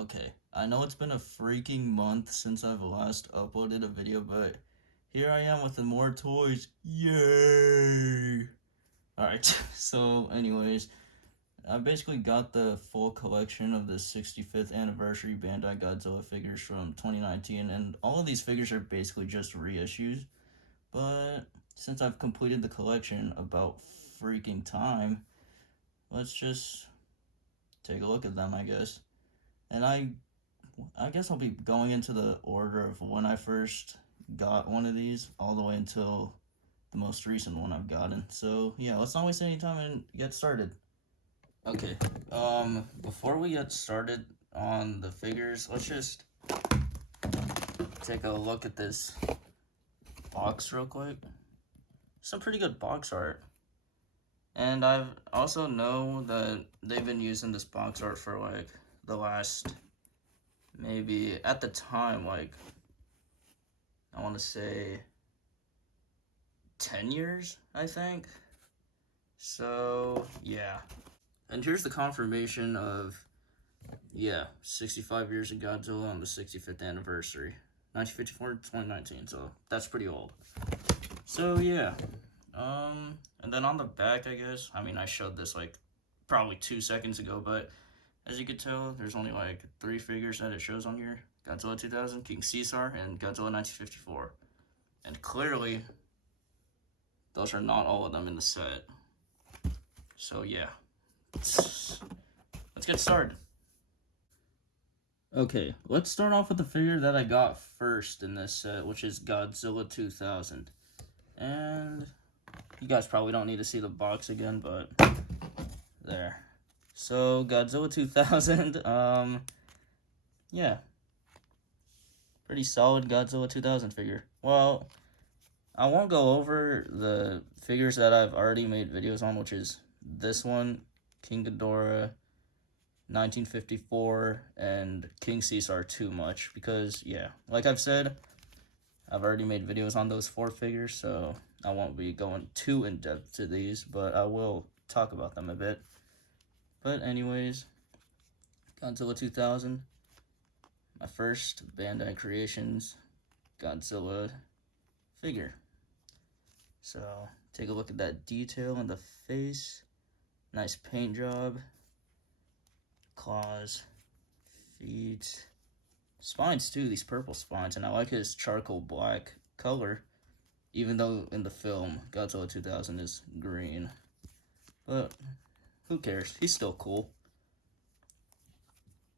Okay, I know it's been a freaking month since I've last uploaded a video, but here I am with more toys. Yay! Alright, so anyways, I basically got the full collection of the 65th anniversary Bandai Godzilla figures from 2019, and all of these figures are basically just reissues, but since I've completed the collection about freaking time, let's just take a look at them, I guess. And I guess I'll be going into the order of when I first got one of these all the way until the most recent one I've gotten. So yeah, let's not waste any time and get started. Okay, before we get started on the figures, let's just take a look at this box real quick. Some pretty good box art. And I've also know that they've been using this box art for like the last, maybe at the time, like I want to say 10 years, I think. So yeah, and here's the confirmation of, yeah, 65 years of Godzilla on the 65th anniversary, 1954 to 2019, so that's pretty old. So yeah, and then on the back, I guess, I mean, I showed this like probably 2 seconds ago, but as you can tell, there's only like 3 figures that it shows on here: Godzilla 2000, King Caesar, and Godzilla 1954. And clearly, those are not all of them in the set. So yeah, let's get started. Okay, let's start off with the figure that I got first in this set, which is Godzilla 2000. And you guys probably don't need to see the box again, but there. So Godzilla 2000, yeah, pretty solid Godzilla 2000 figure. Well, I won't go over the figures that I've already made videos on, which is this one, King Ghidorah, 1954, and King Caesar too much, because, yeah, like I've said, I've already made videos on those 4 figures, so I won't be going too in-depth to these, but I will talk about them a bit. But anyways, Godzilla 2000, my first Bandai Creations Godzilla figure. So, take a look at that detail in the face. Nice paint job. Claws, feet, spines too, these purple spines, and I like his charcoal black color, even though in the film Godzilla 2000 is green. But who cares? He's still cool.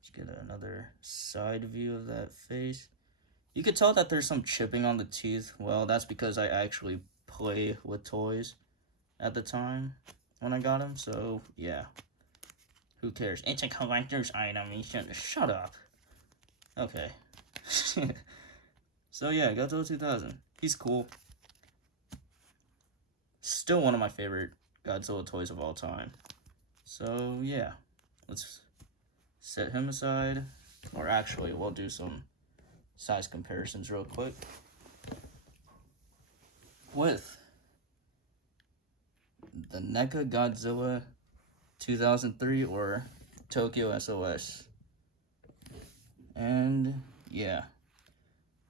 Let's get another side view of that face. You could tell that there's some chipping on the teeth. Well, that's because I actually play with toys at the time when I got him, so yeah. Who cares? It's a collector's item. You shouldn't. Shut up. Okay. So yeah, Godzilla 2000. He's cool. Still one of my favorite Godzilla toys of all time. So yeah, let's set him aside. Or actually, we'll do some size comparisons real quick with the NECA Godzilla 2003 or Tokyo SOS. And yeah,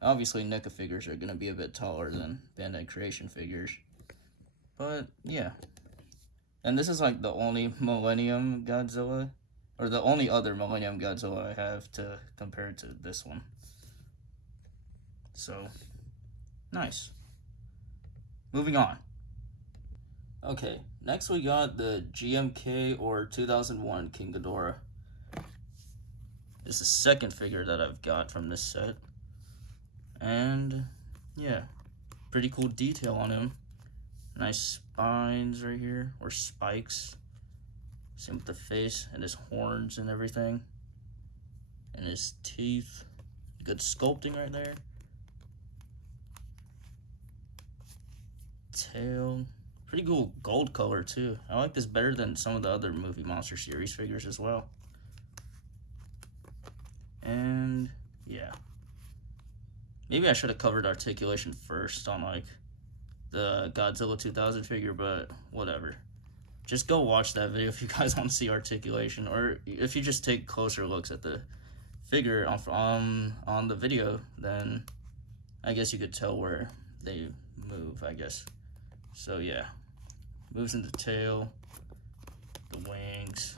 obviously NECA figures are gonna be a bit taller than Bandai Creation figures, but yeah. And this is like the only Millennium Godzilla, or the only other Millennium Godzilla I have to compare to this one. So nice. Moving on. Okay, next we got the GMK or 2001 King Ghidorah. It's the second figure that I've got from this set. And yeah, pretty cool detail on him. Nice spines right here, or spikes. Same with the face and his horns and everything. And his teeth. Good sculpting right there. Tail. Pretty cool gold color too. I like this better than some of the other Movie Monster series figures as well. And yeah, maybe I should have covered articulation first on like the Godzilla 2000 figure, but whatever. Just go watch that video if you guys want to see articulation, or if you just take closer looks at the figure on the video, then I guess you could tell where they move, I guess. So yeah, moves in the tail, the wings.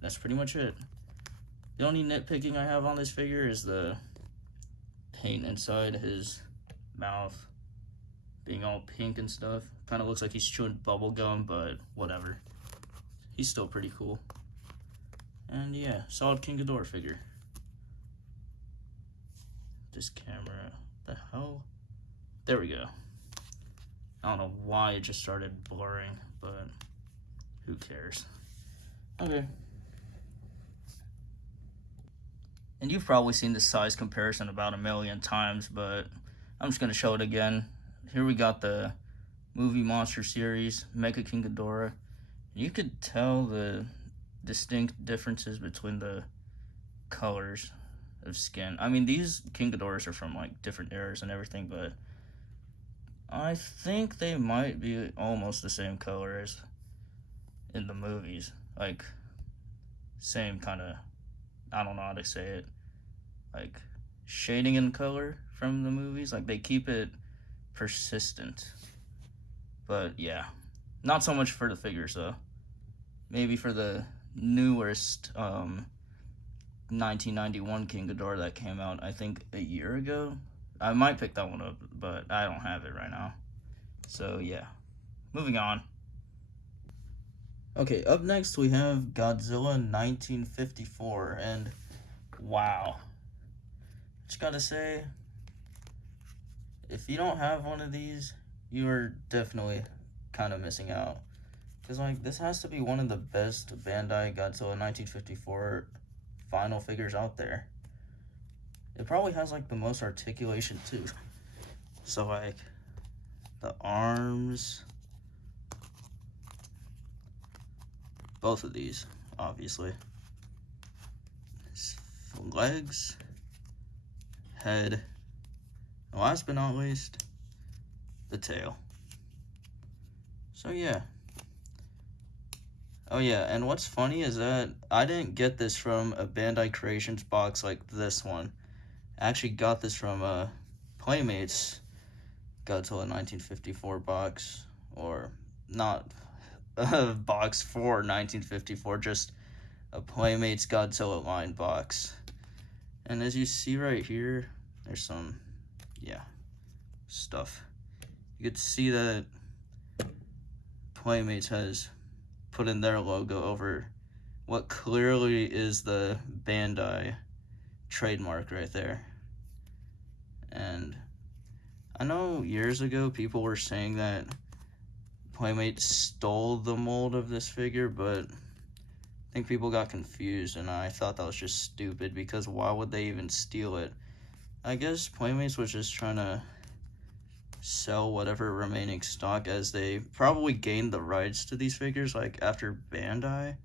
That's pretty much it. The only nitpicking I have on this figure is the paint inside his mouth being all pink and stuff. Kind of looks like he's chewing bubble gum, but whatever. He's still pretty cool. And yeah, solid King Ghidorah figure. This camera, the hell? There we go. I don't know why it just started blurring, but who cares? Okay. And you've probably seen this size comparison about a million times, but I'm just going to show it again. Here we got the movie monster series, Mega King Ghidorah. You could tell the distinct differences between the colors of skin. I mean, these King Ghidorahs are from like different eras and everything, but I think they might be almost the same color as in the movies. Like, same kind of, I don't know how to say it, like shading in color from the movies. Like, they keep it persistent. But yeah, not so much for the figures though. Maybe for the newest 1991 King Ghidorah that came out, I think a year ago. I might pick that one up, but I don't have it right now. So yeah, moving on. Okay, up next we have Godzilla 1954, and wow. Just gotta say, if you don't have one of these, you are definitely kind of missing out. Because, like, this has to be one of the best Bandai Godzilla 1954 final figures out there. It probably has, like, the most articulation, too. So, like, the arms, both of these, obviously. Legs, head, and last but not least, the tail. So, yeah. Oh yeah, and what's funny is that I didn't get this from a Bandai Creations box like this one. I actually got this from a Playmates Godzilla 1954 box, or not a box for 1954, just a Playmates Godzilla line box. And as you see right here, there's some, yeah, stuff. You could see that Playmates has put in their logo over what clearly is the Bandai trademark right there. And I know years ago people were saying that Playmates stole the mold of this figure, but I think people got confused, and I thought that was just stupid, because why would they even steal it? I guess Playmates was just trying to sell whatever remaining stock, as they probably gained the rights to these figures like after Bandai,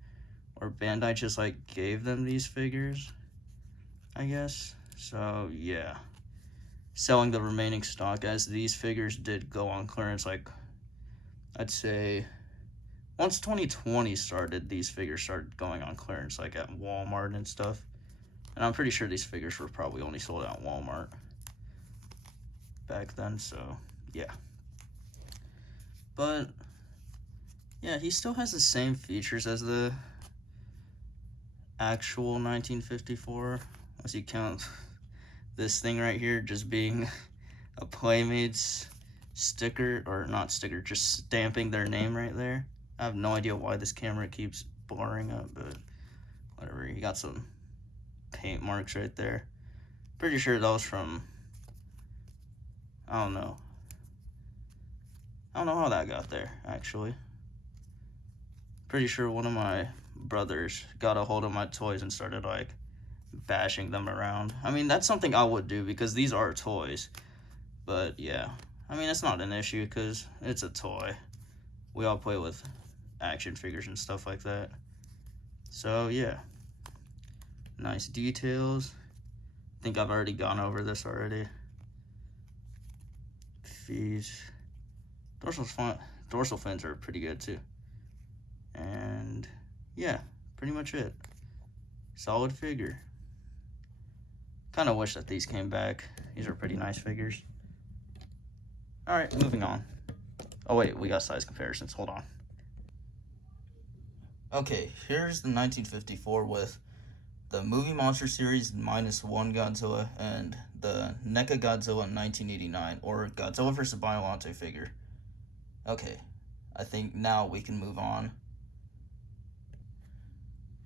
or Bandai just like gave them these figures, I guess. So yeah, selling the remaining stock, as these figures did go on clearance. Like, I'd say once 2020 started, these figures started going on clearance, like at Walmart and stuff. And I'm pretty sure these figures were probably only sold at Walmart back then, so yeah. But yeah, he still has the same features as the actual 1954, unless you count this thing right here just being a Playmates sticker, or not sticker, just stamping their name right there. I have no idea why this camera keeps blurring up, but whatever. You got some paint marks right there. Pretty sure that was from, I don't know how that got there, actually. Pretty sure one of my brothers got a hold of my toys and started like bashing them around. I mean, that's something I would do because these are toys. But yeah, I mean, it's not an issue because it's a toy. We all play with action figures and stuff like that. So yeah, nice details. I think I've already gone over this already. Feet. Dorsal fins are pretty good too. And yeah, pretty much it. Solid figure. Kind of wish that these came back. These are pretty nice figures. Alright, moving on. Oh wait, we got size comparisons. Hold on. Okay, here's the 1954 with the Movie Monster Series -1 Godzilla and the NECA Godzilla 1989, or Godzilla vs. Biollante figure. Okay, I think now we can move on.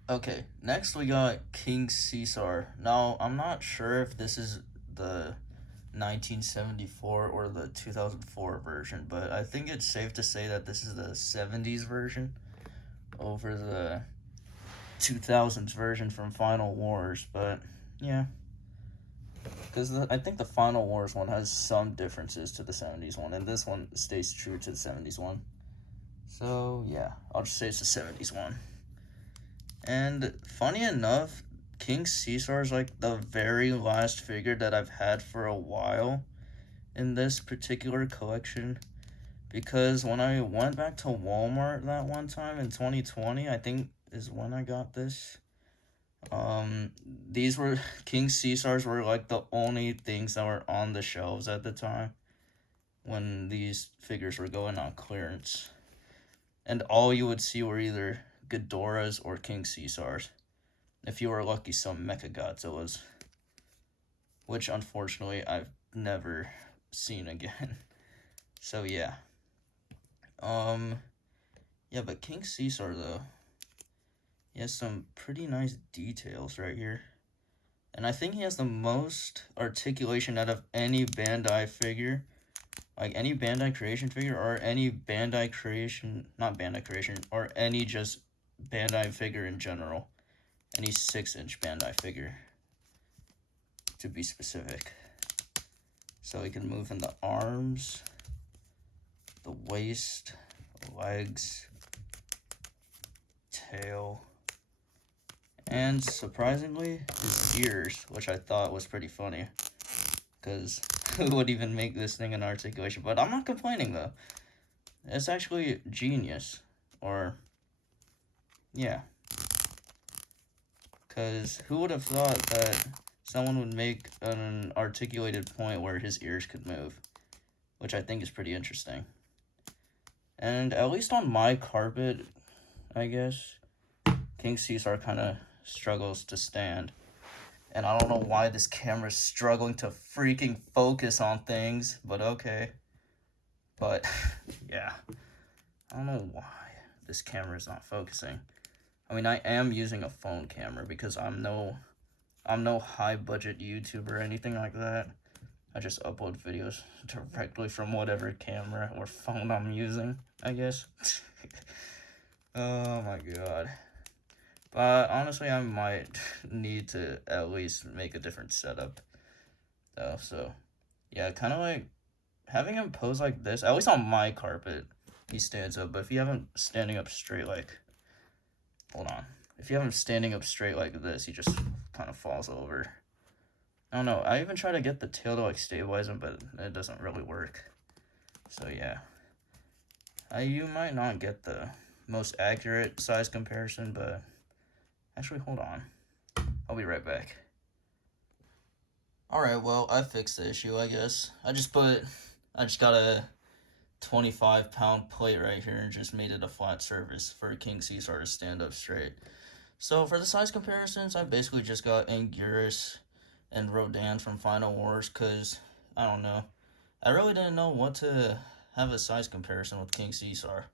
Okay, next we got King Caesar. Now, I'm not sure if this is the 1974 or the 2004 version, but I think it's safe to say that this is the 70s version over the 2000s version from Final Wars, but yeah. Because I think the Final Wars one has some differences to the 70s one, and this one stays true to the 70s one. So, yeah, I'll just say it's the 70s one. And funny enough, King Caesar is like the very last figure that I've had for a while in this particular collection. Because when I went back to Walmart that one time in 2020, I think is when I got this. These were, King Caesars were like the only things that were on the shelves at the time when these figures were going on clearance. And all you would see were either Ghidorahs or King Caesars. If you were lucky, some Mecha Godzillas. Which, unfortunately, I've never seen again. So, yeah. Yeah, but King Caesar, though, he has some pretty nice details right here. And I think he has the most articulation out of any Bandai figure. Like, any Bandai creation figure, or any Bandai creation, not Bandai creation, or any just Bandai figure in general. Any 6-inch Bandai figure, to be specific. So he can move in the arms, the waist, the legs, tail, and surprisingly, his ears, which I thought was pretty funny. Because who would even make this thing an articulation? But I'm not complaining, though. It's actually genius. Or, yeah. Because who would have thought that someone would make an articulated point where his ears could move? Which I think is pretty interesting. And at least on my carpet, I guess, King Caesar kind of struggles to stand. And I don't know why this camera's struggling to freaking focus on things, but okay. But, yeah. I don't know why this camera is not focusing. I mean, I am using a phone camera because I'm no high-budget YouTuber or anything like that. I just upload videos directly from whatever camera or phone I'm using, I guess. Oh my god. But honestly, I might need to at least make a different setup, though. So, yeah, kind of like having him pose like this, at least on my carpet, he stands up. But if you have him standing up straight like, hold on. If you have him standing up straight like this, he just kind of falls over. I don't know. I even try to get the tail to like stabilize him, but it doesn't really work. So, yeah. You might not get the most accurate size comparison, but actually, hold on. I'll be right back. Alright, well, I fixed the issue, I guess. I just got a 25-pound plate right here and just made it a flat surface for King Caesar to stand up straight. So, for the size comparisons, I basically just got Anguirus and Rodan from Final Wars, because, I don't know. I really didn't know what to have a size comparison with King Caesar,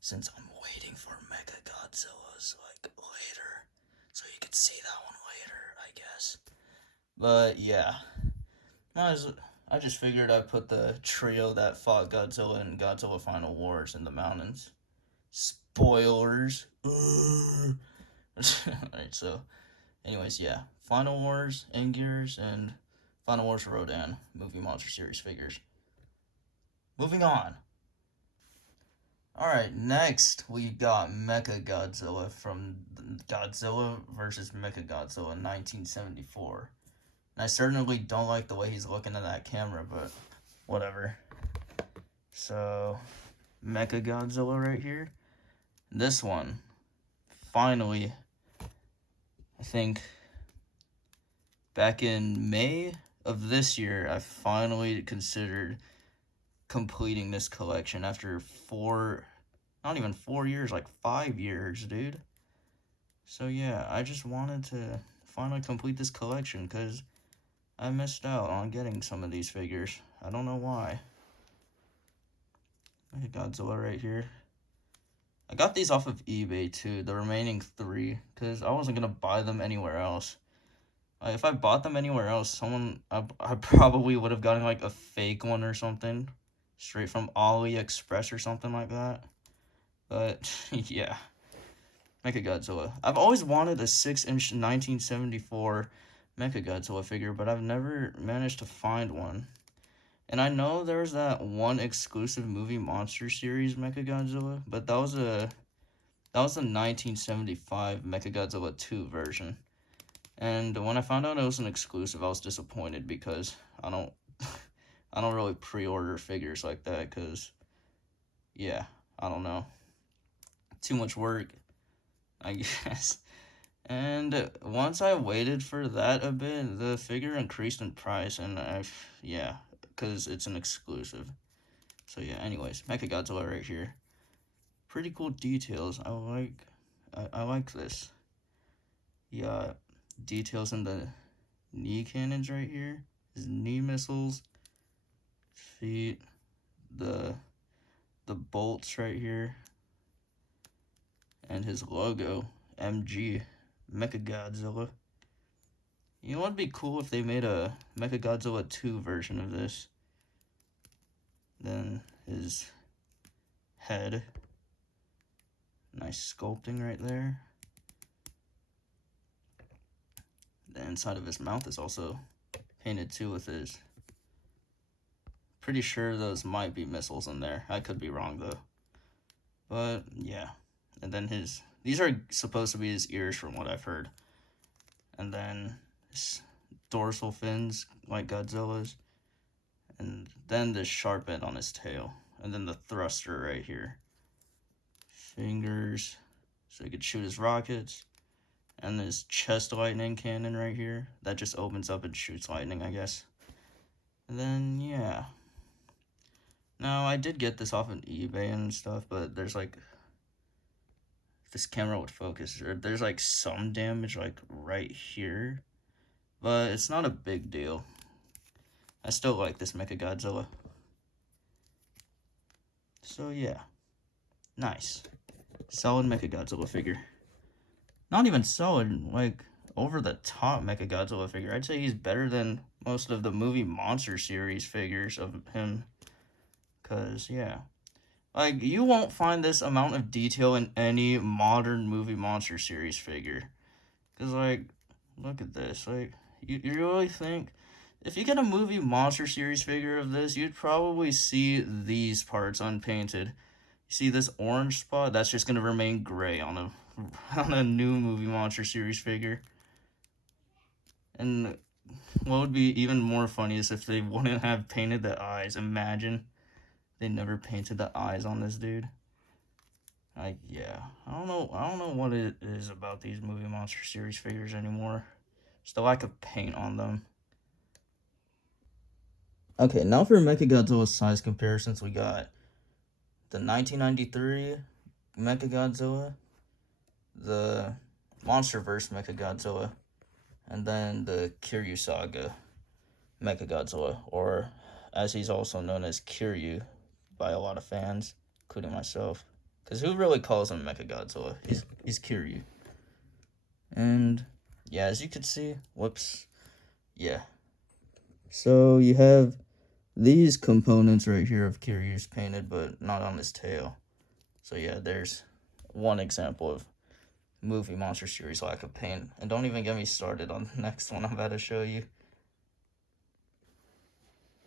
since I'm waiting for Mega Godzillas, like, later. So you can see that one later, I guess. But, yeah. I just figured I'd put the trio that fought Godzilla in Godzilla Final Wars in the mountains. Spoilers. Alright, so, anyways, yeah. Final Wars, Anguirus, and Final Wars Rodan, Movie Monster Series figures. Moving on. Alright, next we got Mecha Godzilla from Godzilla vs. Mecha Godzilla in 1974. And I certainly don't like the way he's looking at that camera, but whatever. So, Mecha Godzilla right here. This one, finally, I think back in May of this year, I finally considered completing this collection after not even 4 years, like 5 years, dude. So yeah, I just wanted to finally complete this collection because I missed out on getting some of these figures. I don't know why. Godzilla right here. I got these off of eBay too, the remaining 3, because I wasn't going to buy them anywhere else. If I bought them anywhere else, I probably would have gotten like a fake one or something, straight from AliExpress or something like that. But yeah, Mechagodzilla. I've always wanted a 6-inch 1974 Mechagodzilla figure, but I've never managed to find one. And I know there's that one exclusive movie Monster Series Mechagodzilla, but that was a 1975 Mechagodzilla 2 version. And when I found out it was an exclusive, I was disappointed because I don't I don't really pre-order figures like that because, yeah, I don't know. Too much work, I guess. And once I waited for that a bit, the figure increased in price, and yeah, because it's an exclusive. So yeah, anyways, Mechagodzilla right here. Pretty cool details. I like this. Yeah, details in the knee cannons right here. His knee missiles, feet, the bolts right here, and his logo, MG, Mechagodzilla. You know what'd be cool if they made a Mechagodzilla 2 version of this? Then his head. Nice sculpting right there. The inside of his mouth is also painted too with his... Pretty sure those might be missiles in there. I could be wrong though. But yeah. And then these are supposed to be his ears from what I've heard. And then his dorsal fins like Godzilla's. And then the sharp end on his tail. And then the thruster right here. Fingers, so he could shoot his rockets. And his chest lightning cannon right here. That just opens up and shoots lightning, I guess. And then, yeah. Now, I did get this off of eBay and stuff, but there's like... If this camera would focus, there's like some damage like right here. But it's not a big deal. I still like this Mechagodzilla. So yeah. Nice. Solid Mechagodzilla figure. Not even solid, like over the top Mechagodzilla figure. I'd say he's better than most of the movie Monster Series figures of him. Cause yeah. Like you won't find this amount of detail in any modern movie Monster Series figure. Cause like, look at this. Like you really think if you get a movie Monster Series figure of this, you'd probably see these parts unpainted. You see this orange spot? That's just gonna remain gray on a new movie Monster Series figure. And what would be even more funny is if they wouldn't have painted the eyes. Imagine they never painted the eyes on this dude. Like, yeah, I don't know what it is about these movie Monster Series figures anymore. Just the lack of paint on them. Okay, now for Mechagodzilla size comparisons, we got the 1993 Mechagodzilla, the MonsterVerse Mechagodzilla, and then the Kiryu Saga Mechagodzilla, or as he's also known as Kiryu by a lot of fans, including myself. Because who really calls him Mechagodzilla? He's Kiryu. And yeah, as you can see, whoops, yeah. So you have these components right here of Kiryu's painted, but not on his tail. So yeah, there's one example of movie Monster Series lack of paint. And don't even get me started on the next one I'm about to show you.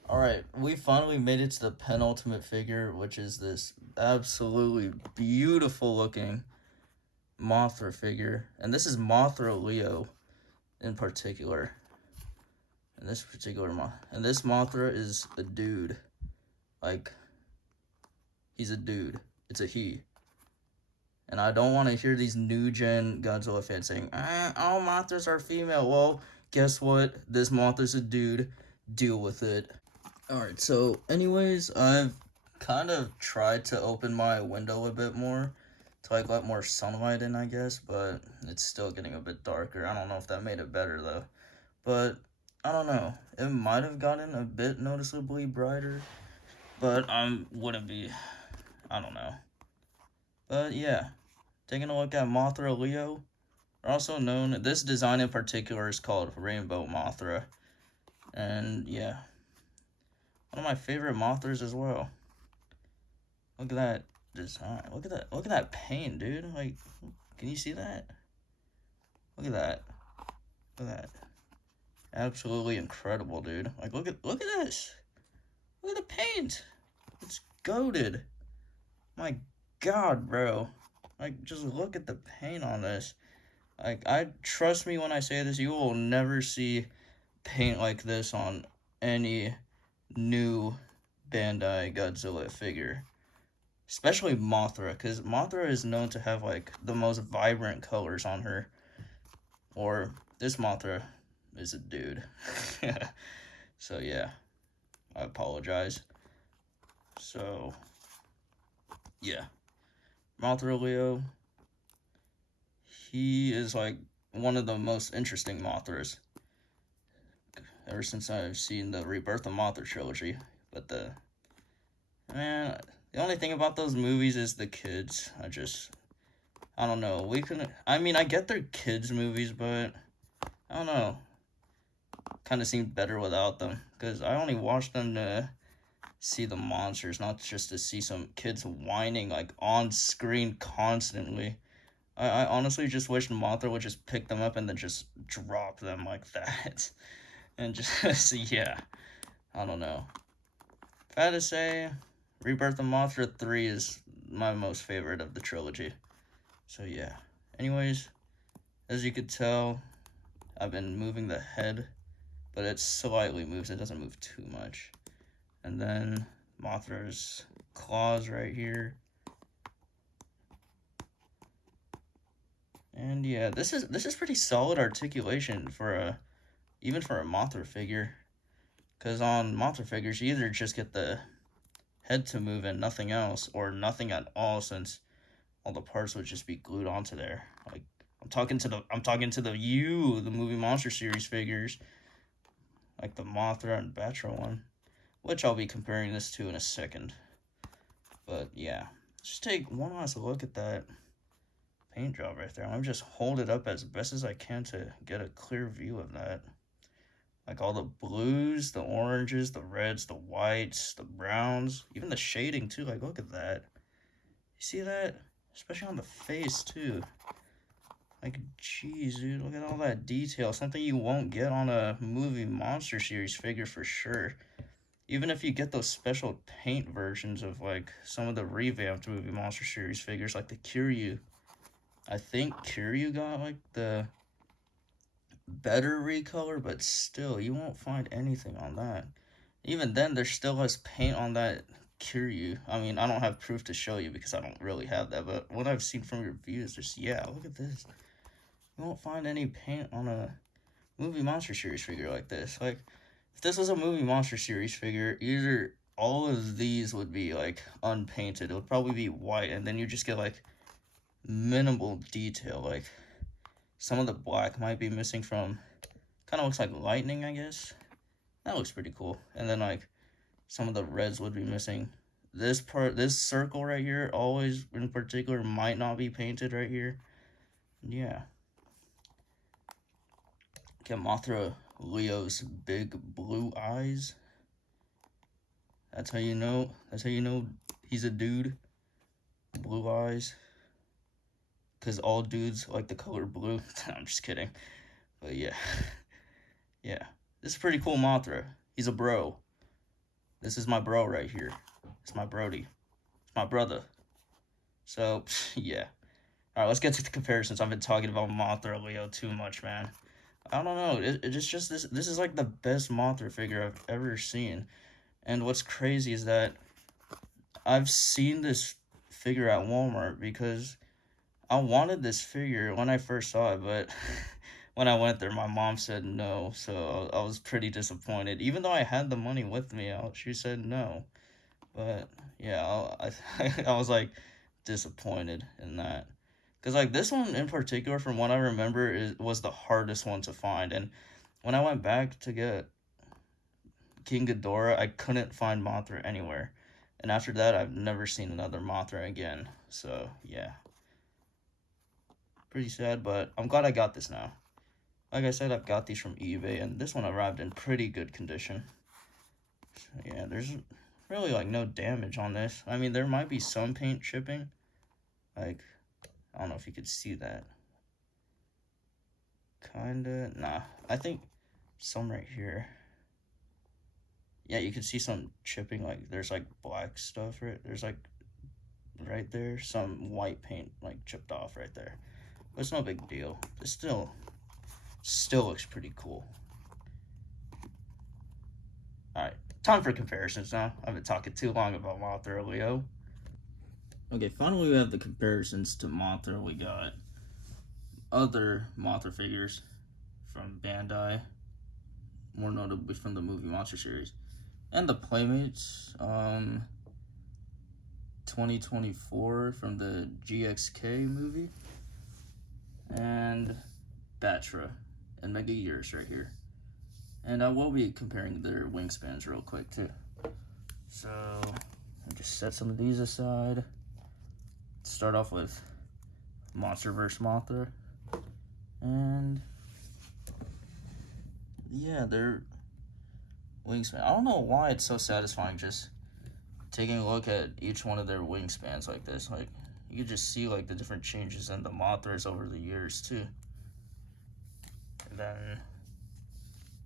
Alright, we finally made it to the penultimate figure, which is this absolutely beautiful looking Mothra figure. And this is Mothra Leo in particular. And this Mothra is a dude. Like, he's a dude. It's a he. And I don't want to hear these new gen Godzilla fans saying, oh, Mothras are female. Well, guess what? This Mothra's a dude. Deal with it. Alright, so anyways, I've kind of tried to open my window a bit more to like let more sunlight in, I guess, but it's still getting a bit darker. I don't know if that made it better though. But I don't know. It might have gotten a bit noticeably brighter, but I wouldn't be. I don't know. But yeah, taking a look at Mothra Leo, also known. This design in particular is called Rainbow Mothra, and yeah, one of my favorite Mothras as well. Look at that design. Look at that. Look at that paint, dude. Like, can you see that? Look at that. Look at that. Absolutely incredible, dude. Like, look at this. Look at the paint. It's goated. My God, bro. Like, just look at the paint on this. Like, trust me when I say this, you will never see paint like this on any new Bandai Godzilla figure. Especially Mothra, because Mothra is known to have, like, the most vibrant colors on her. Or, this Mothra is a dude. So, yeah. I apologize. So, yeah. Mothra Leo, he is, like, one of the most interesting Mothras ever since I've seen the Rebirth of Mothra trilogy. But the only thing about those movies is the kids. I don't know. We couldn't. I mean, I get they're kids movies, but I don't know. Kind of seemed better without them because I only watched them to see the monsters, not just to see some kids whining like on screen constantly. I honestly just wish Mothra would just pick them up and then just drop them like that. And just, yeah, I don't know. If I had to say, Rebirth of Mothra 3 is my most favorite of the trilogy. So, yeah. Anyways, as you could tell, I've been moving the head, but it slightly moves. It doesn't move too much. And then Mothra's claws right here. And yeah, this is pretty solid articulation for even for a Mothra figure. Because on Mothra figures, you either just get the head to move and nothing else, or nothing at all, since all the parts would just be glued onto there. Like I'm talking to the movie Monster Series figures, like the Mothra and Batra one, which I'll be comparing this to in a second. But yeah, just take one last look at that paint job right there. Let me just hold it up as best as I can to get a clear view of that. Like all the blues, the oranges, the reds, the whites, the browns, even the shading too. Like, look at that. You see that? Especially on the face too. Like, jeez, dude, look at all that detail. Something you won't get on a movie Monster Series figure for sure. Even if you get those special paint versions of, like, some of the revamped movie Monster Series figures, like the Kiryu. I think Kiryu got, like, the better recolor, but still, you won't find anything on that. Even then, there's still less paint on that Kiryu. I mean, I don't have proof to show you because I don't really have that, but what I've seen from reviews, yeah, look at this. You won't find any paint on a movie Monster Series figure like this. Like, if this was a movie Monster Series figure, either all of these would be, like, unpainted. It would probably be white, and then you just get, like, minimal detail. Like, some of the black might be missing from, kind of looks like lightning, I guess. That looks pretty cool. And then, like, some of the reds would be missing. This circle right here, always in particular, might not be painted right here. Yeah. Get Mothra Leo's big blue eyes. That's how you know. That's how you know he's a dude. Blue eyes. Because all dudes like the color blue. I'm just kidding. But yeah. Yeah. This is pretty cool Mothra. He's a bro. This is my bro right here. It's my brody. It's my brother. So, yeah. Alright, let's get to the comparisons. I've been talking about Mothra Leo too much, man. I don't know. It's just this is like the best Mothra figure I've ever seen. And what's crazy is that I've seen this figure at Walmart because I wanted this figure when I first saw it, but when I went there, my mom said no, so I was pretty disappointed. Even though I had the money with me, she said no. But yeah, I was like disappointed in that. Because like this one in particular, from what I remember, was the hardest one to find. And when I went back to get King Ghidorah, I couldn't find Mothra anywhere. And after that, I've never seen another Mothra again. So yeah, pretty sad, but I'm glad I got this now. Like I said, I've got these from eBay, and this one arrived in pretty good condition. So yeah, there's really like no damage on this. I mean, there might be some paint chipping. Like, I don't know if you could see that. Kinda, nah. I think some right here. Yeah, you can see some chipping, like there's like black stuff, right? There's like right there, some white paint like chipped off right there. But it's no big deal. It still looks pretty cool. Alright, time for comparisons now. I've been talking too long about Mothra, Leo. Okay, finally we have the comparisons to Mothra. We got other Mothra figures from Bandai, more notably from the movie Monster series, and the Playmates 2024 from the GXK movie, and Batra and Mega Years right here. And I will be comparing their wingspans real quick too. So I'll just set some of these aside. Start off with Monster vs. Mothra. And yeah, their wingspan. I don't know why it's so satisfying just taking a look at each one of their wingspans like this. Like, you can just see like the different changes in the Mothras over the years too. And then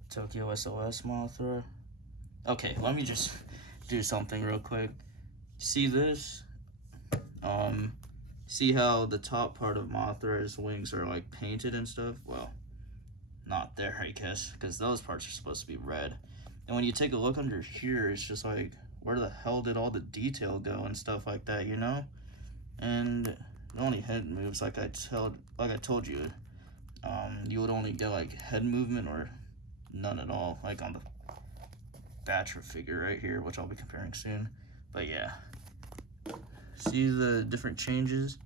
Tokyo SOS Mothra. Okay, let me just do something real quick. See this? See how the top part of Mothra's wings are like painted and stuff? Well, not there, I guess, because those parts are supposed to be red. And when you take a look under here, it's just like, where the hell did all the detail go and stuff like that, you know? And the only head moves, like I told you, you would only get like head movement or none at all, like on the Batra figure right here, which I'll be comparing soon. But yeah, see the different changes.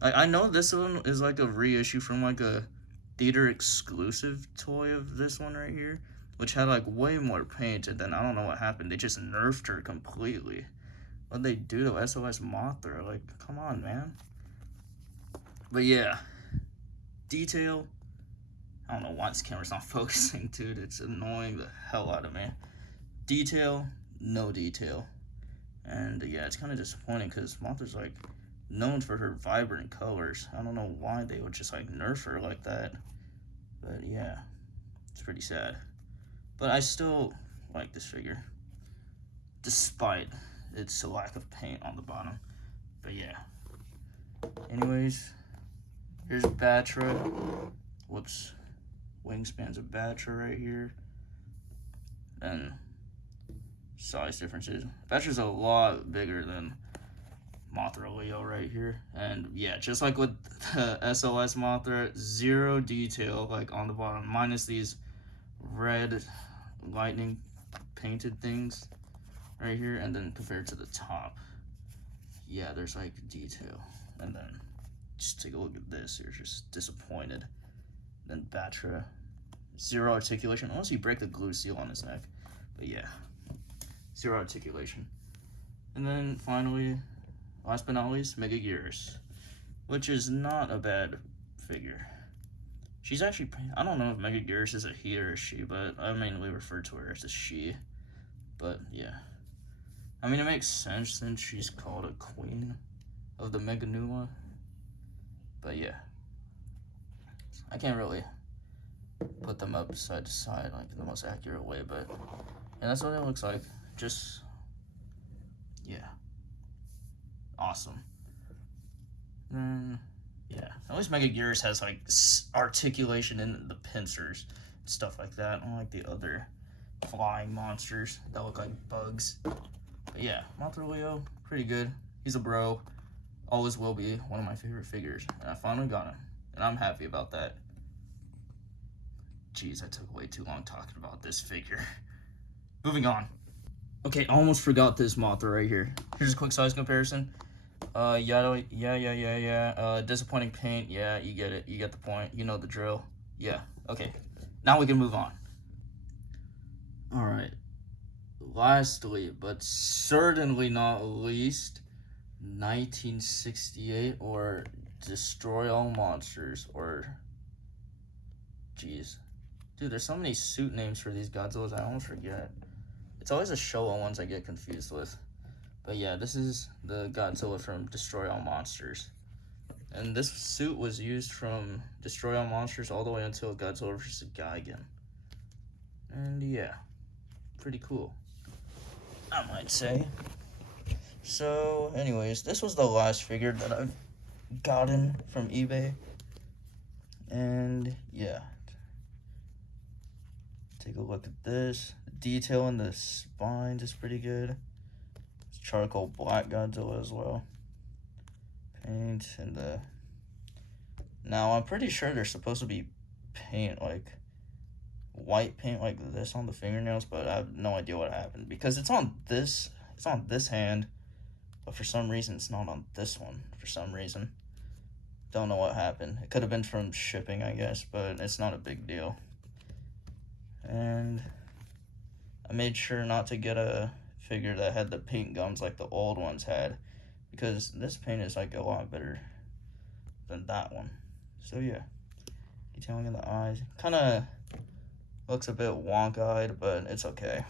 I know this one is like a reissue from like a theater exclusive toy of this one right here, which had like way more paint, and then I don't know what happened. They just nerfed her completely. What'd they do to SOS Mothra? Like, come on, man. But yeah, detail. I don't know why this camera's not focusing, dude. It's annoying the hell out of me. Detail, no detail. And yeah, it's kind of disappointing because Mothra's like known for her vibrant colors. I don't know why they would just like nerf her like that. But yeah, it's pretty sad. But I still like this figure, despite its lack of paint on the bottom. But yeah. Anyways, here's Batra. Whoops. Wingspans of Batra right here. And size differences. Batra's a lot bigger than Mothra Leo right here. And yeah, just like with the SOS Mothra, zero detail like on the bottom, minus these red lightning painted things right here. And then compared to the top, yeah, there's like detail. And then just take a look at this, you're just disappointed. Then Batra, zero articulation, unless you break the glue seal on his neck. But yeah, zero articulation. And then finally, last but not least, Mega Gears, which is not a bad figure. She's actually, I don't know if Mega Gears is a he or a she, but I mainly refer to her as a she. But yeah, I mean, it makes sense since she's called a queen of the Meganula. But yeah, I can't really put them up side to side like in the most accurate way, but yeah, that's what it looks like. Just, yeah, awesome. Yeah, at least Mega Gears has like articulation in the pincers and stuff like that, unlike the other flying monsters that look like bugs. But yeah, Mothra Leo, pretty good. He's a bro, always will be one of my favorite figures, and I finally got him, and I'm happy about that. Jeez, I took way too long talking about this figure. Moving on. Okay, I almost forgot this Mothra right here. Here's a quick size comparison. Yeah. Disappointing paint. Yeah, you get it. You get the point. You know the drill. Yeah. Okay. Now we can move on. All right. Lastly, but certainly not least, 1968 or Destroy All Monsters or... Jeez. Dude, there's so many suit names for these Godzillas, I almost forget. It's always the Showa ones I get confused with. But yeah, this is the Godzilla from Destroy All Monsters. And this suit was used from Destroy All Monsters all the way until Godzilla vs. Gigan. And yeah, pretty cool, I might say. So, anyways, this was the last figure that I've gotten from eBay. And yeah. Take a look at this. The detail in the spines is pretty good. It's charcoal black Godzilla as well. Paint and the... Now, I'm pretty sure there's supposed to be paint, like white paint like this on the fingernails, but I have no idea what happened because it's on this hand, but for some reason it's not on this one. For some reason, don't know what happened. It could have been from shipping, I guess, but it's not a big deal. And I made sure not to get a figure that had the paint gums like the old ones had, because this paint is like a lot better than that one. So yeah, detailing in the eyes kind of looks a bit wonk-eyed, but it's okay.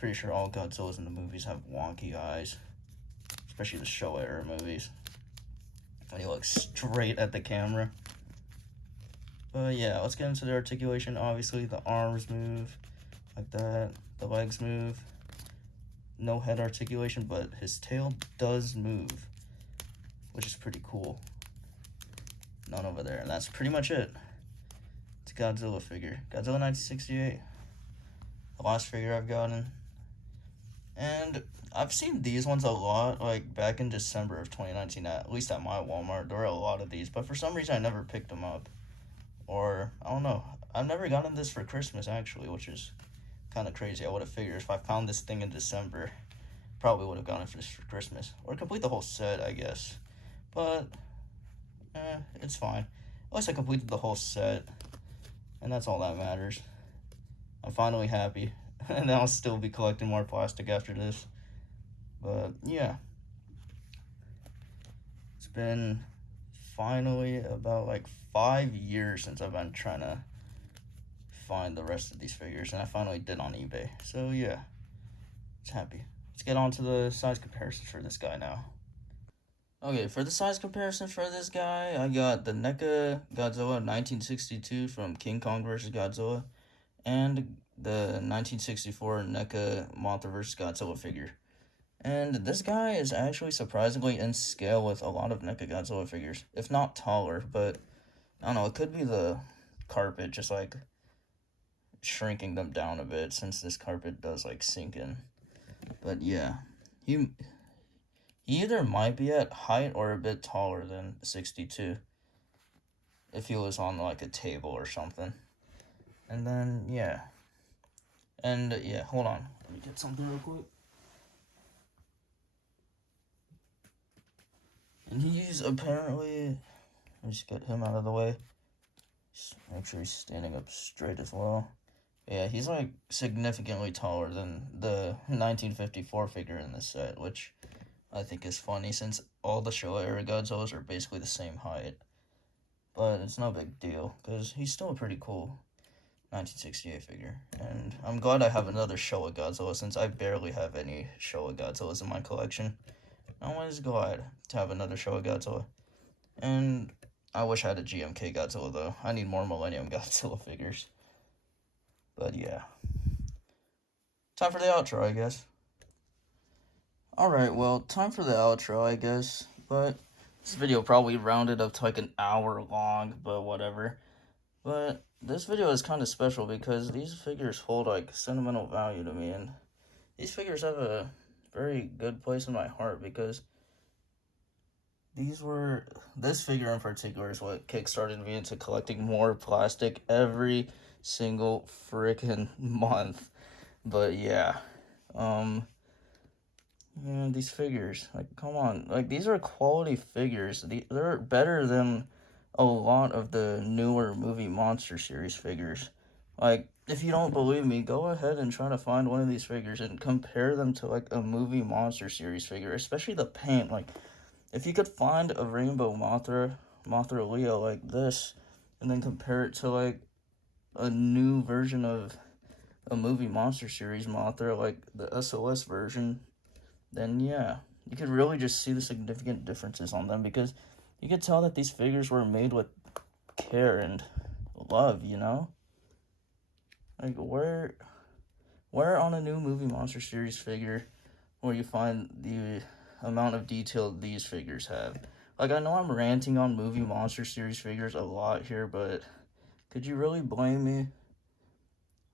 Pretty sure all Godzillas in the movies have wonky eyes, especially the Showa era movies, when he looks straight at the camera. But yeah, let's get into the articulation. Obviously, the arms move like that, the legs move. No head articulation, but his tail does move, which is pretty cool. None over there, and that's pretty much it. It's a Godzilla figure. Godzilla 1968, the last figure I've gotten. And I've seen these ones a lot, like back in December of 2019, at least at my Walmart. There were a lot of these, but for some reason I never picked them up. Or, I don't know. I've never gotten this for Christmas, actually, which is kind of crazy. I would have figured if I found this thing in December, probably would have gotten it for Christmas. Or complete the whole set, I guess. But, it's fine. At least I completed the whole set, and that's all that matters. I'm finally happy, and I'll still be collecting more plastic after this. But, yeah. It's been finally about like 5 years since I've been trying to find the rest of these figures, and I finally did on eBay. So yeah, it's happy. Let's get on to the size comparison for this guy now. Okay, for the size comparison for this guy, I got the NECA Godzilla 1962 from King Kong vs. Godzilla, and the 1964 NECA Mothra vs. Godzilla figure. And this guy is actually surprisingly in scale with a lot of NECA Godzilla figures, if not taller, but I don't know, it could be the carpet just like shrinking them down a bit, since this carpet does like sink in. But yeah, he either might be at height or a bit taller than 62 if he was on like a table or something. And then yeah, and yeah, hold on, let me get something real quick. And he's apparently, let me just get him out of the way, just make sure he's standing up straight as well. Yeah, he's like significantly taller than the 1954 figure in this set, which I think is funny since all the Showa era Godzillas are basically the same height. But it's no big deal, because he's still a pretty cool 1968 figure. And I'm glad I have another Showa Godzilla, since I barely have any Showa Godzillas in my collection. I'm always glad to have another Showa Godzilla. And I wish I had a GMK Godzilla, though. I need more Millennium Godzilla figures. But yeah. Time for the outro, I guess. Alright, well, time for the outro, I guess. But this video probably rounded up to like an hour long, but whatever. But this video is kind of special because these figures hold like sentimental value to me, and these figures have a very good place in my heart because this figure in particular is what kickstarted me into collecting more plastic every single freaking month. But yeah, yeah, these figures, like, come on, like, these are quality figures. They're better than a lot of the newer movie Monster Series figures. Like, if you don't believe me, go ahead and try to find one of these figures and compare them to, like, a movie Monster Series figure, especially the paint. Like, if you could find a Rainbow Mothra Leo like this, and then compare it to, like, a new version of a movie Monster Series Mothra, like the SOS version, then yeah, you could really just see the significant differences on them, because you could tell that these figures were made with care and love, you know? Like, where on a new movie Monster Series figure where you find the amount of detail these figures have? Like, I know I'm ranting on movie Monster Series figures a lot here, but could you really blame me?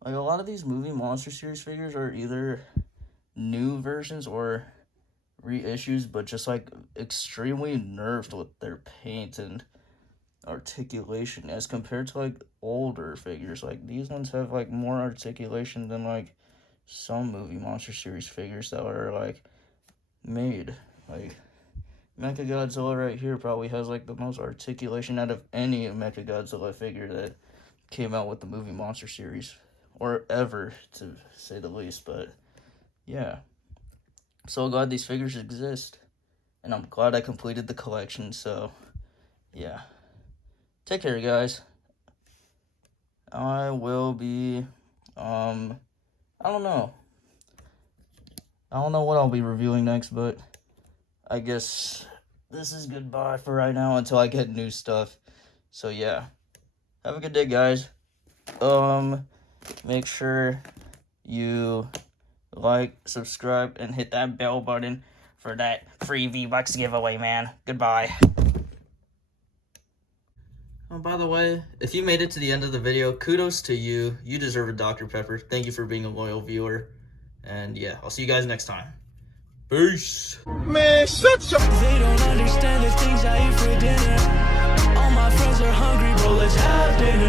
Like, a lot of these movie Monster Series figures are either new versions or reissues, but just, like, extremely nerfed with their paint and articulation as compared to, like, older figures. Like, these ones have, like, more articulation than, like, some movie Monster Series figures that are, like, made. Like, Mechagodzilla right here probably has, like, the most articulation out of any Mechagodzilla figure that came out with the movie Monster Series, or ever, to say the least. But yeah, so glad these figures exist, and I'm glad I completed the collection. So yeah, take care, guys. I will be I don't know what I'll be reviewing next, but I guess this is goodbye for right now until I get new stuff. So yeah, have a good day, guys. Make sure you like, subscribe, and hit that bell button for that free V-Bucks giveaway, man. Goodbye. Oh, by the way, if you made it to the end of the video, kudos to you. You deserve a Dr. Pepper. Thank you for being a loyal viewer. And yeah, I'll see you guys next time. Peace. Man, shut your... They don't understand the things I eat for dinner. All my friends are hungry, bro, let's have dinner.